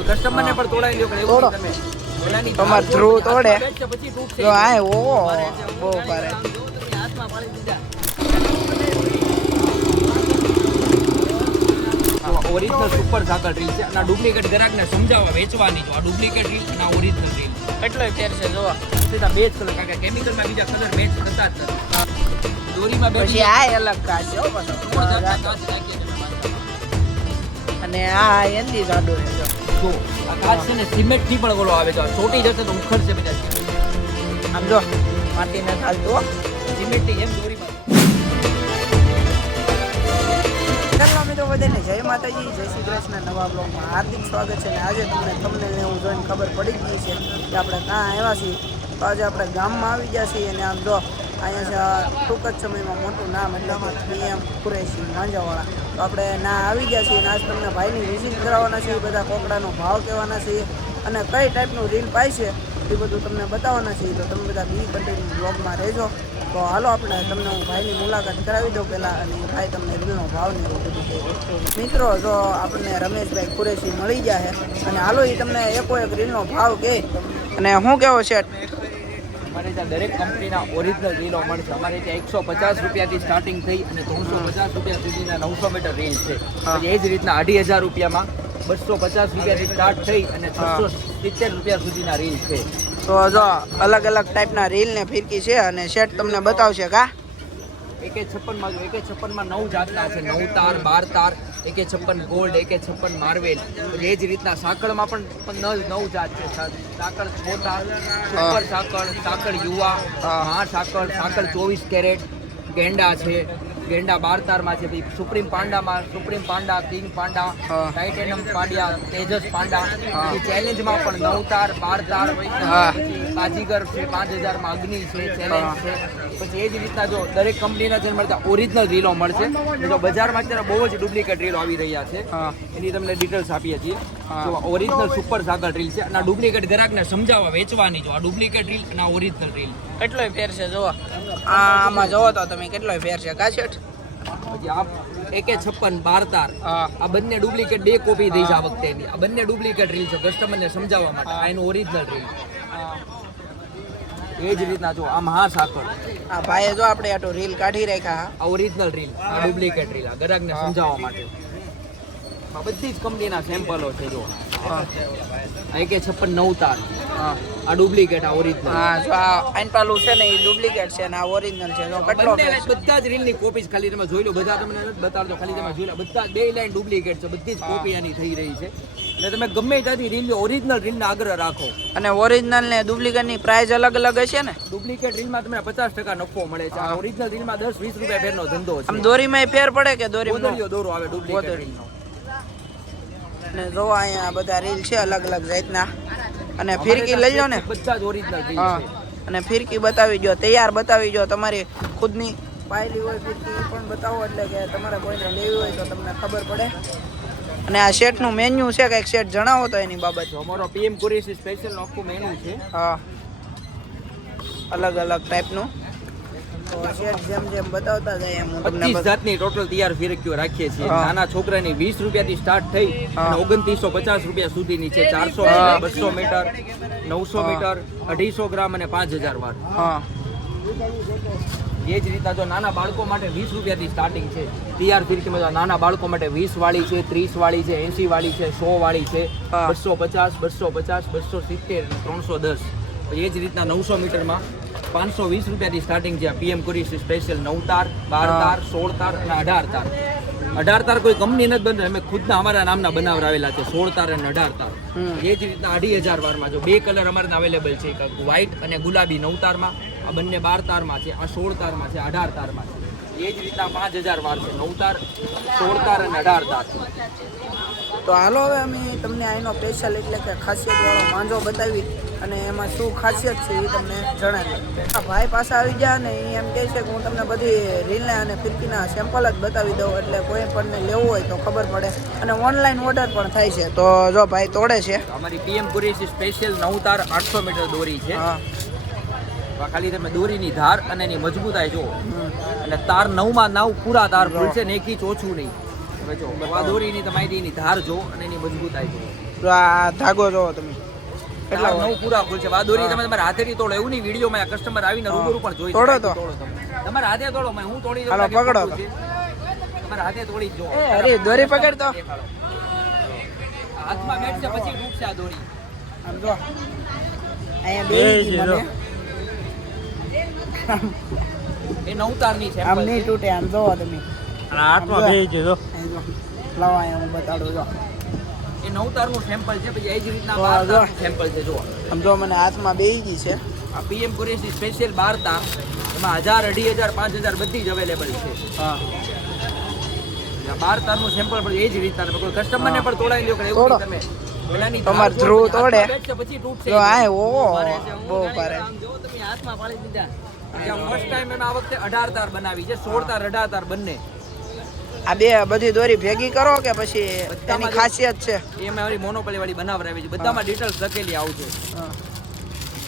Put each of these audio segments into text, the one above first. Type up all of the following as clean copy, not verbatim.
Customer ને પણ તોડાવી લ્યો એવું તોડો. તમે ઓલાની તમાર થ્રુ તોડે પછી તૂટશે જો આ ઓ બહુ ભારે હાથમાં પાડી દીધા ઓરિજિનલ સુપર સાકર રીલ છે અને ડુપ્લિકેટ ગ્રાહકને સમજાવવા વેચવાની જો આ ડુપ્લિકેટ રીલ અને ઓરિજિનલ રીલ કેટલો ફેર છે જો સીધા બે જ કલર કારણ કે કેમિકલમાં બીજા કલર મેચ થતા જ નથી દોરીમાં બે પછી આ અલગ કાચ છે હો પાછો. અને આ એનથી જાડો છે જો જો આ કાચ છે ને સિમેન્ટ થી પણ ઓલો આવે છે ચોટી જશે તો ઉખડશે બધા આમ જો માટીને ચાલતું હો. સિમેન્ટ ની જેમ દોરીમાં ચાલો મિત્રો બધાને જય માતાજી જય શ્રી કૃષ્ણ નવા બ્લોગમાં હાર્દિક સ્વાગત છે અને આજે તમને થંબનેલ એવું જોઈને ખબર પડી ગઈ છે કે આપણે ક્યાં આવ્યા છીએ તો આજે આપણે ગામમાં આવી ગયા છીએ અને આમ જો અહીંયા છે ટૂંક જ સમયમાં મોટું નામ એટલે કે PM કુરેશી માંજાવાળા તો આપણે ના આવી ગયા છીએ અને આજ તમને ભાઈની વિઝિટ કરાવવાના છીએ બધા કોકડાનો ભાવ કહેવાના છીએ અને કઈ ટાઈપનું રીલ પાય છે એ બધું તમને બતાવવાના છીએ તો તમે બધા બી કન્ટિન્યુ બ્લોગમાં રહેજો તો હાલો આપણે તમને હું ભાઈની મુલાકાત કરાવી દઉં પહેલાં અને ભાઈ તમને રીલનો ભાવ ને એવું બધું કહે મિત્રો જો આપણને રમેશભાઈ કુરેશી મળી ગયા છે અને હાલો એ તમને એકો એક રીલનો ભાવ કહે અને શું કેવો છે અમારે ત્યાં દરેક કંપનીના ઓરિજિનલ રીલો મળશે અમારે ત્યાં 150 રૂપિયાથી સ્ટાર્ટિંગ થઈ અને 350 રૂપિયા સુધીના 900 મીટર રીલ છે પછી એ જ રીતના 2500 રૂપિયામાં 250 રૂપિયાથી સ્ટાર્ટ થઈ અને 670 રૂપિયા સુધીના રીલ છે તો જો અલગ અલગ ટાઈપના રીલ ને ફિરકી છે અને સેટ તમને બતાવશે કા AK56 માં 9 જાતના છે 9 તાર 12 તાર AK56 ગોલ્ડ AK56 માર્વેલ પછી એ જ રીતના સાંકળમાં પણ 9 જાત છે સાંકળ છોટા સુપર સાંકળ યુવા સાંકળ 24 કેરેટ ગેંડા છે ગેંડા 12 તારમાં છે પછી supreme Panda king Panda titanium Pandya Tejas Panda પછી ચેલેન્જમાં પણ 9 તાર 12 તાર પછી બાજીગર છે 5000 માં અગ્નિ છે ચેલેન્જ છે પછી એ જ રીતના જો દરેક કંપનીના જે મળતા ઓરિજિનલ રીલો મળશે જો બજારમાં અત્યારે બહુ જ ડુપ્લિકેટ રીલો આવી રહ્યા છે એની તમને ડિટેલ્સ આપીએ છીએ જો ઓરિજિનલ સુપર સાગર રીલ છે અને ડુપ્લિકેટ ગ્રાહકને સમજાવવા વેચવાની જો આ ડુપ્લિકેટ રીલ અને ઓરિજિનલ રીલ કેટલોય ફેર છે જો આમાં જોવો તો તમે કેટલોય ફેર છે કા શેઠ પછી આ AK56 12 તાર આ બંને ડુપ્લિકેટ બે કોપી થઈ છે આ વખતે એની આ બંને ડુપ્લિકેટ રીલ છે કસ્ટમરને સમજાવવા માટે આ એનું ઓરિજિનલ રીલ એ જ રીતના જો આ મહાસાકર આ ભાઈએ જો આપણે આટો રીલ કાઢી રાખ્યા આ ઓરિજિનલ રીલ આ ડુપ્લિકેટ રીલ આ ગ્રાહકને સમજાવવા માટે આ બધી જ કંપનીના સેમ્પલો છે જો AK56 9 તાર આ ડુપ્લિકેટ આ ઓરિજિનલ હા જો આ આઈનપાલું છે ને એ ડુપ્લિકેટ છે ને આ ઓરિજિનલ છે જો કેટલો ફેર છે બધા જ રીલની કોપી ખાલી તમે જોઈ લો બધા તમને નથી બતાડતો ખાલી તમે જોઈ લો બધા બે લાઈન ડુપ્લિકેટ છે બધી જ કોપી આની થઈ રહી છે એટલે તમે ગમે ત્યાંથી રીલ ઓરિજિનલ રીલનો આગ્રહ રાખો અને ઓરિજિનલ ને ડુપ્લિકેટ ની પ્રાઇસ અલગ અલગ હશે ને ડુપ્લિકેટ રીલમાં તમને 50% નફો મળે છે આ ઓરિજિનલ રીલમાં 10-20 રૂપિયા ફેરનો ધંધો છે આમ દોરીમાં ફેર પડે કે દોરીમાં ગોદડીયો દોરો આવે ડુપ્લિકેટ રીલનો ને જો અહીંયા બધા રીલ છે અલગ અલગ જાતના અને ફિરકી લઈ લો ને બધા જ ઓરિજિનલ રીલ હા છે અને ફિરકી બતાવી જો તૈયાર બતાવી જો તમારી ખુદની પાયેલી હોય ફિરકી એ પણ બતાવો એટલે કે તમારે કોઈને લેવી હોય તો તમને ખબર પડે અને આ સેટનું મેન્યુ છે કંઈક સેટ જણાવો તો એની બાબત અમારો PM કુરેશી સ્પેશિયલ આખું મેનુ છે હા અલગ અલગ ટાઈપનું તો સેટ જેમ જેમ બતાવતા જાય એમ હું તમને 25 જાતની ટોટલ તૈયાર ફિરકીઓ રાખીએ છીએ નાના છોકરાની 20 રૂપિયાથી સ્ટાર્ટ થઈ અને 2950 રૂપિયા સુધીની છે 400 200 મીટર 900 મીટર 250 ગ્રામ અને 5000 વાર હા એ જ રીતના જો નાના બાળકો માટે 20 રૂપિયાથી સ્ટાર્ટિંગ છે તૈયાર ફિરકીમાં જો નાના બાળકો માટે 20 વાળી છે 30 વાળી છે 80 વાળી છે 100 વાળી છે 250 270 310 એ જ રીતના 900 મીટરમાં 520 રૂપિયાથી સ્ટાર્ટિંગ છે PM કુરેશી સ્પેશિયલ 9 તાર 12 તાર 16 તાર અને 18 તાર 18 તાર કોઈ કંપની નથી બને અમે ખુદના અમારા નામના બનાવરાવેલા છે 16 તાર અને 18 તાર એ જ રીતના 2500 વારમાં જો બે કલર અમારા અવેલેબલ છે એક વ્હાઇટ અને ગુલાબી 9 તારમાં આ બંને 12 તારમાં છે આ 16 તારમાં છે 18 તારમાં છે એ જ રીતના 5000 વાર છે 9 તાર 16 તાર અને 18 તાર તો હાલો હવે અમે તમને આનો સ્પેશિયલ એટલે કે ખાસિયતવાળો માંજો બતાવી અને એમાં શું ખાસિયત છે એ તમને જણાવી આ ભાઈ પાસે આવી ગયા ને એ એમ કહે છે કે હું તમને બધી રીલને અને ફિરકીના સેમ્પલ જ બતાવી દઉં એટલે કોઈ પણને લેવું હોય તો ખબર પડે અને ઓનલાઈન ઓર્ડર પણ થાય છે તો જો ભાઈ તોડે છે અમારી PM કુરેશી સ્પેશિયલ 9 તાર 800 મીટર દોરી છે હા ખાલી તમે દોરીની ધાર અને એની મજબૂતાઈ જુઓ અને તાર 9 માં 9 પૂરા તાર ખુલશે ને એક ઇંચ ઓછું નહીં હવે જો આ દોરીની તમારી એની ધાર જો અને એની મજબૂતાઈ જો તો આ ધાગો જોવો તમે કેટલા નવ પૂરા ફૂલ છે. આ દોરી તમે તમારા હાથેથી તોડો એવું નહીં, વિડીયોમાં કસ્ટમર આવીને રૂબરૂ પણ જોઈ તોડો તો. તમે તમારા હાથે તોડો, હું તોડી દઉં. હાલો, પકડો તો. તમારા હાથે તોડી જ જો. અરે દોરી પકડ તો. હાથમાં બેઠશે પછી તૂટશે આ દોરી. આમ જો અહીંયા બેહી ગઈ મને. એ નવતારની છે. આમ નહીં તૂટે, આમ જોવો તમે. હાથમાં બેહી ગયો. લાવો અહીંયા હું બતાડું જો. એ નવતારનું સેમ્પલ છે, પછી એ જ રીતના વાહ, 12 વાહ. તારનું સેમ્પલ છે. જો આમ જો મને હાથમાં બેહી ગઈ છે. આ પીએમ કુરેશી સ્પેશિયલ 12 તાર, એમાં 1000, 2500, 5000 બધી જ અવેલેબલ છે. હા 12 તારનું સેમ્પલ પણ એ જ રીતના તમે કોઈ કસ્ટમરને પણ તોડાવી લ્યો કે એવું તોડો. નહીં તમે પેલાની તમાર તાર ધ્રુવ તોડો, તોડે. હાથમાં બેઠશે પછી તૂટશે. જો આ ઓહો ભારે છે. હું બહુ ગાડી ભારે. આમ જોવો તમે હાથમાં પાડી દીધા. ફર્સ્ટ ટાઈમ એમાં આ વખતે 18 તાર બનાવી છે, 16 તાર 18 તાર બંને. આ બે બધી દોરી ભેગી કરો કે પછી એની ખાસિયત છે? એ અમે વાળી મોનોપોલી વાળી બનાવરાવી છે, બધામાં ડિટેલ્સ લખેલી આવશે.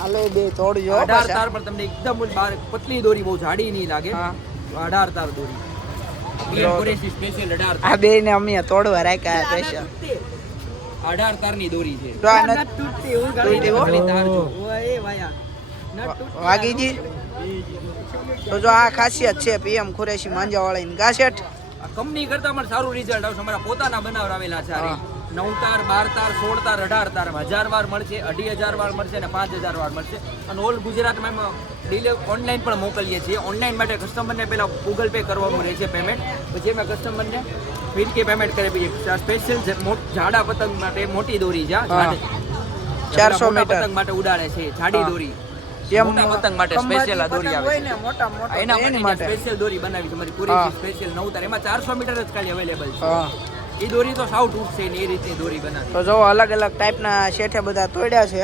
હાલો એ બે તોડજો 18 પાછા. તાર પણ તમને એકદમ બહાર પતલી દોરી, બહુ જાડી નહીં લાગે. હા. 18 તાર દોરી પીએમ કુરેશી સ્પેશિયલ 18 તાર. આ બે ને અમે તોડવા રાખ્યા સ્પેશિયલ. 18 તારની દોરી છે. જો આ નથ તૂટતી હું તૂટતી હો. તાર જો. ઓય વાયા. વાગી જી. તો જો આ ખાસિયત છે પીએમ કુરેશી માંજાવાળાની ગાસેટ. આ કંપની કરતા પણ સારું રિઝલ્ટ આવશે. અમારા પોતાના બનાવરાવેલા છે. આ 9 તાર, 12 તાર, 16 તાર, 18 તાર 1000 વાર મળશે, 2500 વાર મળશે અને 5000 વાર મળશે. અને ઓલ ગુજરાતમાં એમાં ઓનલાઈન પણ મોકલીએ છીએ. ઓનલાઈન માટે કસ્ટમરને પહેલા ગૂગલ પે કરવાનું રહેશે પેમેન્ટ, પછી એમાં કસ્ટમરને ફિરકી પેમેન્ટ કરે. પછી સ્પેશિયલ જાડા પતંગ માટે મોટી દોરી છે. 400 મીટર પતંગ માટે ઉડાડે છે જાડી દોરી. જેમ મોટા પતંગ માટે સ્પેશિયલ આ દોરી આવે હોય છે. ને મોટા મોટા એના એની માટે માટે. સ્પેશિયલ દોરી બનાવી છે અમારી હા. પૂરી સ્પેશિયલ 9 તાર. એમાં 400 મીટર જ ખાલી અવેલેબલ છે. હા એ દોરી તો સાવ તૂટશે ને એ રીતની દોરી બનાવી. તો જો અલગ અલગ ટાઈપના શેઠે બધા તોડ્યા છે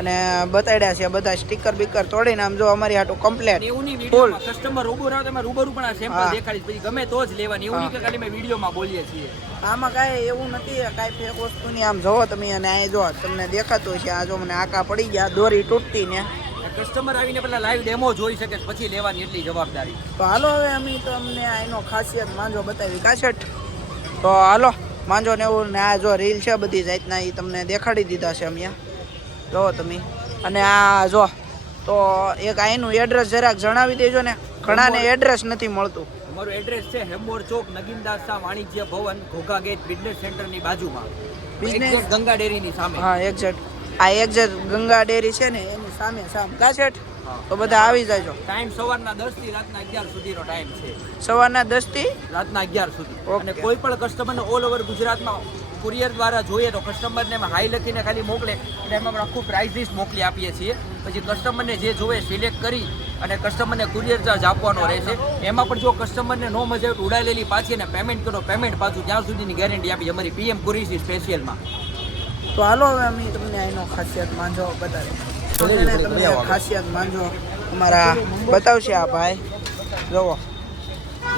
અને બતાડ્યા છે બધા સ્ટીકર બીકર તોડીને. આમ જો અમારી હાટું કમ્પ્લેટ એવુંની ફૂલ. વિડીયોમાં કસ્ટમર રૂબરૂ આવે તમે રૂબરૂ પણ આ સેમ્પલ હા. દેખાડીશ, પછી ગમે તો જ લેવાની. એવું નહીં કે ખાલી મેં વિડીયોમાં બોલીએ છીએ. આમાં કાંઈ એવું નથી, કાંઈ ફેક વસ્તુ નહીં. આમ જોવો તમે અને આ જો તમને દેખાતું છે. આ જો મને આકા પડી ગયા દોરી તૂટતી ને. કસ્ટમર આવીને પેલા લાઈવ ડેમો જોઈ શકે છે, પછી લેવાની એટલી જવાબદારી. તો હાલો હવે અમે તો અમને આનો ખાસિયત માંજો બતાવી કાસેટ. તો હાલો માંજો ને એવું ને આ જો રીલ છે બધી જાતના એ તમને દેખાડી દીધા છે અમે. જો તમે અને આ જો તો એક આનું એડ્રેસ જરાક જણાવી દેજો ને, ઘણાને એડ્રેસ નથી મળતું. અમારું એડ્રેસ છે હેમોર ચોક, નગીનદાસ શાહ વાણિજ્ય ભવન, ઘોઘા ગેટ બિઝનેસ સેન્ટરની બાજુમાં, Business- Exact ગંગા ડેરીની સામે. હા એક્ઝેક્ટ આ એક્ઝેક્ટ ગંગા ડેરી છે ને એની સામે કાસેટ. હા. તો બધા આવી જાયજો. ટાઈમ સવારના 10 થી રાતના 11 સુધીનો ટાઈમ છે. સવારના 10 થી રાતના 11 સુધી. ઓકે. અને કોઈ પણ કસ્ટમરને ઓલ ઓવર ગુજરાતમાં કુરિયર દ્વારા જોઈએ તો કસ્ટમરને એમાં હાઈ લખીને ખાલી મોકલે એટલે એમાં આપણે આખું પ્રાઇસ લિસ્ટ મોકલી આપીએ છીએ. પછી કસ્ટમરને જે જોવે સિલેક્ટ કરી અને કસ્ટમરને કુરિયર ચાર્જ આપવાનો રહેશે. એમાં પણ જો કસ્ટમરને નો મજા આવે ઉડાડેલી પાછી અને પેમેન્ટ કરો, પેમેન્ટ પાછું ત્યાં સુધીની ગેરંટી આપી અમારી પીએમ કુરેશી સ્પેશિયલમાં. તો હાલો હવે અમે તમને આનો ખાસિયત માંજો બતાવીએ. તો તેને તમને ખાસિયત માંજો અમારા બતાવશે આ ભાઈ. જોવો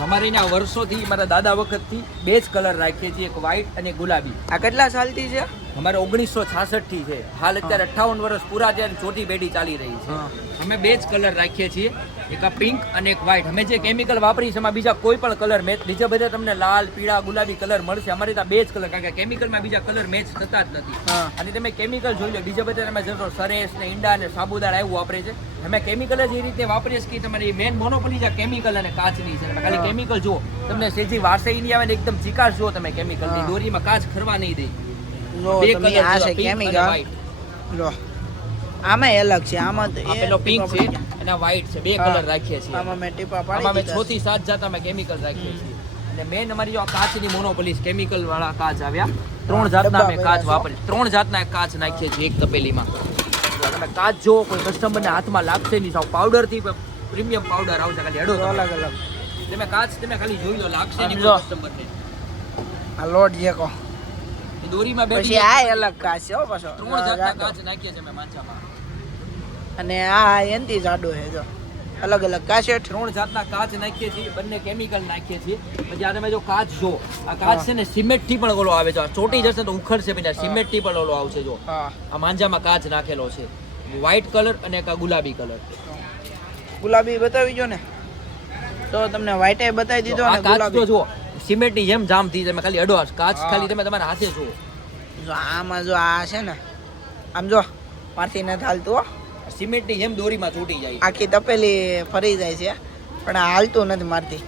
અમારે અહીંયા વર્ષોથી મારા દાદા વખતથી બે જ કલર રાખીએ છીએ, એક વ્હાઈટ અને ગુલાબી. આ કેટલા સાલથી છે? અમારે 1966 થી છે. હાલ અત્યારે 58 વર્ષ પૂરા થયા અને ચોથી પેઢી ચાલી રહી છે. હા. અમે બે જ કલર રાખીએ છીએ, એક આ પિંક અને એક વ્હાઈટ. અમે જે કેમિકલ વાપરી છે એમાં બીજા કોઈ પણ કલર મેચ, બીજા બધા તમને લાલ, પીળા, ગુલાબી કલર મળશે. અમારે ત્યાં બે જ કલર, કારણ કે કેમિકલમાં બીજા કલર મેચ થતા જ નથી. હા. અને તમે કેમિકલ જોઈ લો, બીજા બધા તમે જશો સરેસ ને ઈંડા ને સાબુદાણા એવું વાપરે છે. અમે કેમિકલ જ એ રીતે વાપરીએ છીએ કે તમારી મેન મોનોપોલી છે કેમિકલ અને કાચની છે. તમે ખાલી કેમિકલ જુઓ, તમને સેજી વારસાઈ નહીં આવે ને એકદમ ચીકાશ જુઓ તમે કેમિકલની. હા. દોરીમાં કાચ ખરવા નહીં દે. જો બે તમે કલર આ છે, છે pink અને કેમિકલ. white. લો આમાં અલગ છે. આમાં તો આ પેલો પિંક છે અને વ્હાઈટ છે. બે કલર રાખીએ છીએ. આમાં મેં ટીપા આમાં પાડી અમે દીધા 6 થી 7 જાતના અમે કેમિકલ રાખીએ છીએ. અને મેન અમારી જો આ કાચની મોનોપોલી કેમિકલ વાળા કાચ આવ્યા. 3 જાતના અમે કાચ વાપરી, 3 જાતના કાચ નાખીએ છીએ એક તપેલીમાં. જો તમે કાચ જો કોઈ કસ્ટમરને હાથમાં લાગશે નહીં, સાવ પાવડર થી પ્રીમિયમ પાવડર આવશે. ખાલી હેડો તો તમે. અલગ અલગ તમે કાચ તમે ખાલી જોઈ લો, લાગશે નહીં સમજો. કસ્ટમરને. આ લોટ જે કહો. એ દોરીમાં પછી બેઠી આ અલગ કાચ છે હો પાછો. 3 જાતના કાચ નાખીએ છીએ અમે માંચામાં. અને આ એનથી જાડો છે જો. અલગ અલગ કાસેટ. 3 જાતના કાચ નાખીએ છીએ, બંને કેમિકલ નાખીએ છીએ. પછી આ તમે જો કાચ જો, આ કાચ છે ને સિમેન્ટ થી પણ ઓલો આવે છે. આ ચોટી જશે તો ઉખડશે બિના, સિમેન્ટ થી પણ ઓલો આવશે. જો હા આ માંજામાં કાચ નાખેલો છે, વ્હાઈટ કલર અને એક આ ગુલાબી કલર. ગુલાબી બતાવી જો ને. તો તમને વ્હાઈટ બતાવી દીધો આ ને કાચ તો ગુલાબી. જુઓ સિમેન્ટ ની જેમ જામ થઈ, તમે ખાલી અડો કાચ ખાલી તમે તમારા હાથે જુઓ જો આમાં જો આ છે ને આમ જો મારથી નથી હાલતું હો. સિમેન્ટની જેમ દોરીમાં તૂટી જાય. આખી તપેલી ફરી જાય છે પણ આ હાલતું નથી મારથી.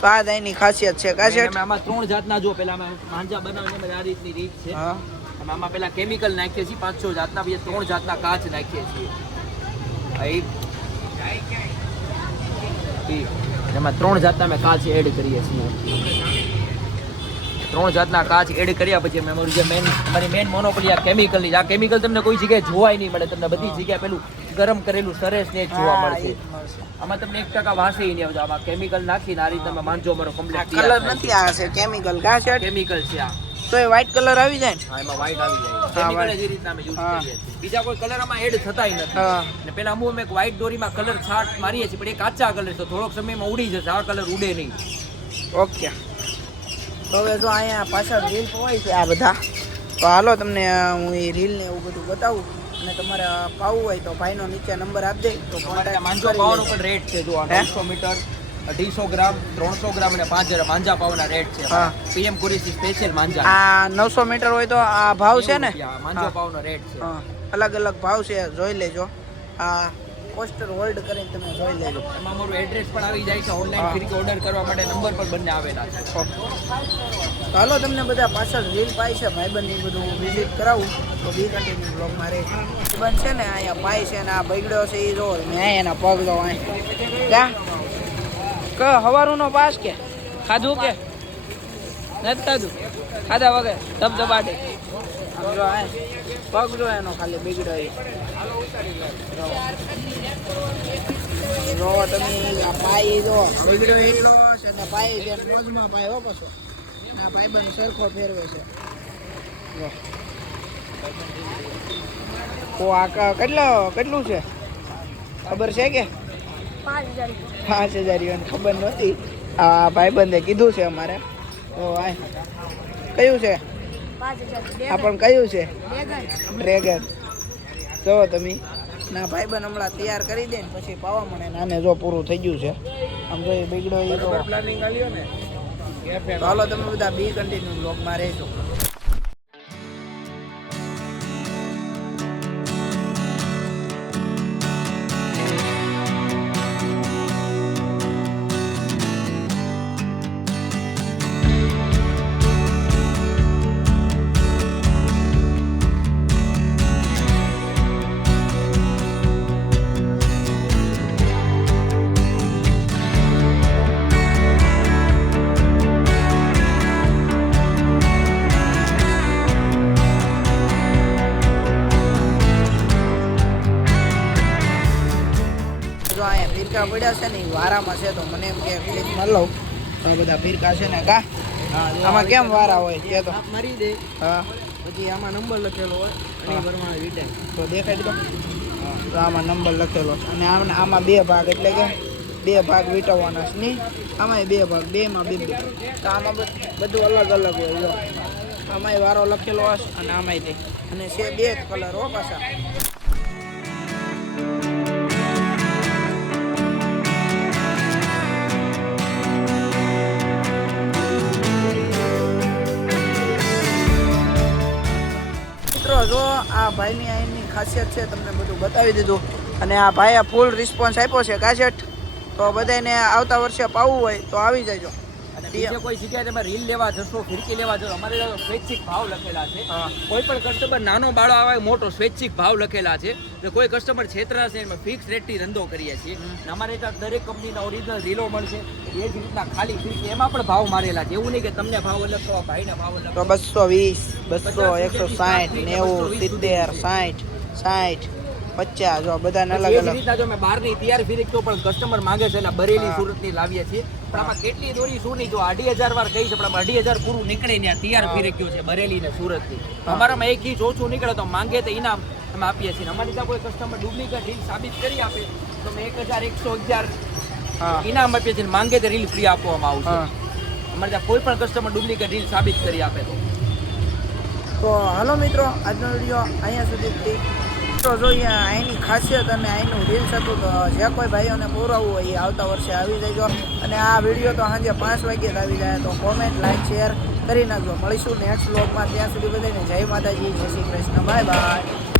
તો આ જ એની ખાસિયત છે કા શેઠ? અમે આમાં 3 જાતના જો પેલા અમે માંજા બનાવીને આ રીતની રીત છે. હા અમે આમાં પેલા કેમિકલ નાખીએ છીએ 5-6 જાતના, પછી 3 જાતના કાચ નાખીએ છીએ. એમાં 3 જાતના અમે કાચ એડ કરીએ છીએ. 3 જાતના કાચ એડ કર્યા પછી અમે અમારું જે અમારી મેન મોનોપોલી આ કેમિકલની. આ કેમિકલ તમને કોઈ જગ્યાએ જોવાય નહીં મળે. તમને બધી જગ્યાએ પેલું ગરમ કરેલું સરસ ને જ જોવા મળશે. આમાં તમને 1% વાસે નહીં આવતો. આમાં કેમિકલ નાખીને આ રીતે તમે માંજો અમારો કમ્પ્લીટ કલર નથી આ છે કેમિકલ કા શેઠ? કેમિકલ છે આ. તો એ વ્હાઈટ કલર આવી જાય ને? હા, એમાં વ્હાઈટ આવી જાય. કેમિકલ જ એ રીતના અમે યુઝ કરીએ છીએ. બીજા કોઈ કલર આમાં એડ થતાય નથી. હા ને પેલા અમુક અમે વ્હાઈટ દોરીમાં કલર છાટ મારીએ છીએ, પણ એ કાચા કલર છે, થોડોક સમયમાં ઉડી જશે. આ કલર ઉડે નહીં. ઓકે. તો હવે જો અહીંયા પાછળ રીલ હોય છે આ બધા, તો હાલો તમને હું એ રીલ ને એવું બધું બતાવું. અને તમારે પાવું હોય તો ભાઈનો નીચે નંબર આપી દે તો અમારે કોન્ટેક્ટ માંજો પાવાનો પણ રેટ છે. જો આ 900 મીટર 250 ગ્રામ 300 ગ્રામ અને 5000 માંજા પાવના રેટ છે. હા. પીએમ કુરેશી સ્પેશિયલ માંજા. આ 900 મીટર હોય તો આ ભાવ છે ને? માંજો પાવનો રેટ છે. હા, અલગ અલગ ભાવ છે, જોઈ લેજો. આ પોસ્ટર હોલ્ડ કરીને તમે જોઈ લેજો. એમાં અમારું એડ્રેસ પણ આવી જાય છે. ઓનલાઈન ફ્રી ઓર્ડર કરવા માટે નંબર પણ બંને આવેલા છે. તો હાલો તમને બધા પાછળ રીલ પાય છે ભાઈબંધની બધું વિઝિટ કરાવું તો બી કન્ટિન્યુ બ્લોગમાં રહે. બંધ છે ને અહીંયા પાય છે ને આ બગડ્યો છે એ જો ને એના પગ જો ક્યાં ક હવારુંનો પાસ કે ખાધું કે નથી ખાધું? ખાધા વગર ધબધબાટી આમ જો આ પગ જો એનો ખાલી બગડ્યો એ જો તમે આ પાય જો બગડ્યો એટલો છે ને પાય છે મોજમાં પાય હો પાછો. આ ભાઈબંધ સરખો ફેરવે છે જો. તો આ કેટલું છે ખબર છે કે? 5000 ખબર નહોતી. આ ભાઈબંધે કીધું છે અમારે. તો આ કયું છે? આ પણ કયું છે? ડ્રેગન. જો તમે ના ભાઈબંધ હમણાં તૈયાર કરી દે ને પછી પાવા મળે ને આને જો પૂરું થઈ ગયું છે. આમ જો એ બગડો એ તો પ્લાનિંગ આલ્યો ને. તો હાલો તમે બધા બી કન્ટિન્યુ બ્લોગમાં રહેજો. ફીરકા પડ્યા છે ને એ વારામાં છે તો મને એમ કે ક્લિપમાં લઉં તો આ બધા ફીરકા છે ને કા આમાં કેમ વારા હોય કે તો મારી દે. હા પછી આમાં નંબર લખેલો હોય અને એ પ્રમાણે રિટર્ન. તો દેખાડી દો. તો આમાં નંબર લખેલો છે અને આમાં 2 ભાગ એટલે કે 2 ભાગ વીટવવાના છે નહીં. આમાંય 2 ભાગ, 2માં 2. તો આમાં બધું અલગ અલગ હોય. જો આમાંય વારો લખેલો હશે અને આમાંય તે અને છે 2 કલર હો પાછા. જો આ ભાઈની અહીંની ખાસિયત છે તમને બધું બતાવી દીધું અને આ ભાઈએ ફૂલ રિસ્પોન્સ આપ્યો છે કાશેઠ. તો બધાને આવતા વર્ષે પાવું હોય તો આવી જજો. અને બીજે કોઈ જગ્યાએ તમે રીલ લેવા જશો, ફિરકી લેવા જશો, અમારે સ્વૈચ્છિક ભાવ લખેલા છે. કોઈ પણ કસ્ટમર નાનો બાળો આવે મોટો સ્વૈચ્છિક ભાવ લખેલા છે. કોઈ કસ્ટમર છેતરાશે એમાં ફિક્સ રેટથી ધંધો કરીએ છીએ. અમારે ત્યાં દરેક કંપનીના ઓરિજિનલ રીલો મળશે. એ જ રીતના ખાલી ફિરકી એમાં પણ ભાવ મારેલા છે. એવું નહીં કે તમને ભાવ અલગ તો ભાઈના ભાવ અલગ. તો 220, 200, 160, 90, 70, 60, 50 જો બધાને અલગ અલગ રીતના જો મેં બહારની તૈયાર ફિરકી તો પણ કસ્ટમર માંગે છે એટલે બરેલી સુરતની લાવીએ છીએ. પણ આમાં કેટલી દોરી શું નહીં જો 2,500 વાર કહી છે પણ 2,500 પૂરું નીકળે ને તૈયાર ફિરકીઓ છે બરેલી ને સુરતની. અમારામાં 1 ઇંચ ઓછું નીકળે તો માંગે તો ઇનામ અમે આપીએ છીએ. અમારી ત્યાં કોઈ કસ્ટમર ડુપ્લિકેટ રીલ સાબિત કરી આપે તો અમે 1,111 ઇનામ આપીએ છીએ. માંગે તો રીલ ફ્રી આપવામાં આવશે. અમારે ત્યાં કોઈ પણ કસ્ટમર ડુપ્લિકેટ રીલ સાબિત કરી આપે તો હાલો મિત્રો આજનો વિડીયો અહીંયા સુધી. તો જોઈએ અહીંની ખાસિયત અને અહીંનું રીલ્સ હતું. તો જે કોઈ ભાઈઓને પુરાવવું હોય એ આવતા વર્ષે આવી જજો. અને આ વિડીયો તો સાંજે 5 વાગ્યે જ આવી જાય. તો કોમેન્ટ, લાઈક, શેર કરી નાખજો. મળીશું નેક્સ્ટ વ્લોગમાં. ત્યાં સુધી બધાને જય માતાજી, જય શ્રી કૃષ્ણ, બાય બાય.